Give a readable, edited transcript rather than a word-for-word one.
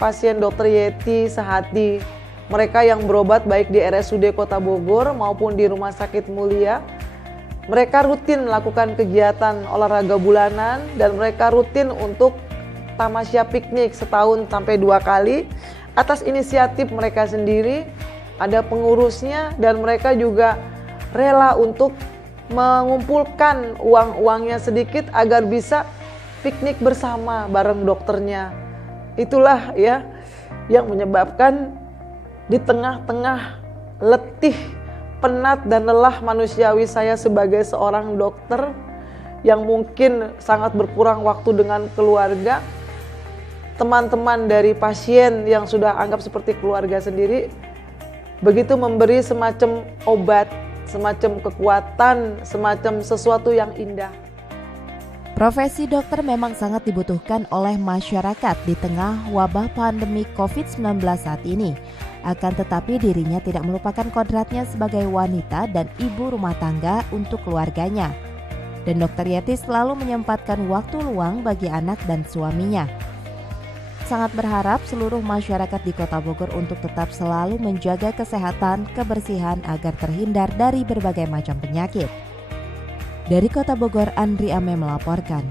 pasien Dr. Yeti Sehati. Mereka yang berobat baik di RSUD Kota Bogor maupun di Rumah Sakit Mulia. Mereka rutin melakukan kegiatan olahraga bulanan dan mereka rutin untuk tamasya piknik setahun sampai 2 kali atas inisiatif mereka sendiri. Ada pengurusnya dan mereka juga rela untuk mengumpulkan uang-uangnya sedikit agar bisa piknik bersama bareng dokternya. Itulah ya yang menyebabkan di tengah-tengah letih, penat dan lelah manusiawi saya sebagai seorang dokter yang mungkin sangat berkurang waktu dengan keluarga, teman-teman dari pasien yang sudah anggap seperti keluarga sendiri begitu memberi semacam obat, semacam kekuatan, semacam sesuatu yang indah. Profesi dokter memang sangat dibutuhkan oleh masyarakat di tengah wabah pandemi COVID-19 saat ini. Akan tetapi dirinya tidak melupakan kodratnya sebagai wanita dan ibu rumah tangga untuk keluarganya. Dan Dr. Yeti selalu menyempatkan waktu luang bagi anak dan suaminya. Sangat berharap seluruh masyarakat di Kota Bogor untuk tetap selalu menjaga kesehatan, kebersihan agar terhindar dari berbagai macam penyakit. Dari Kota Bogor, Andri Ame melaporkan.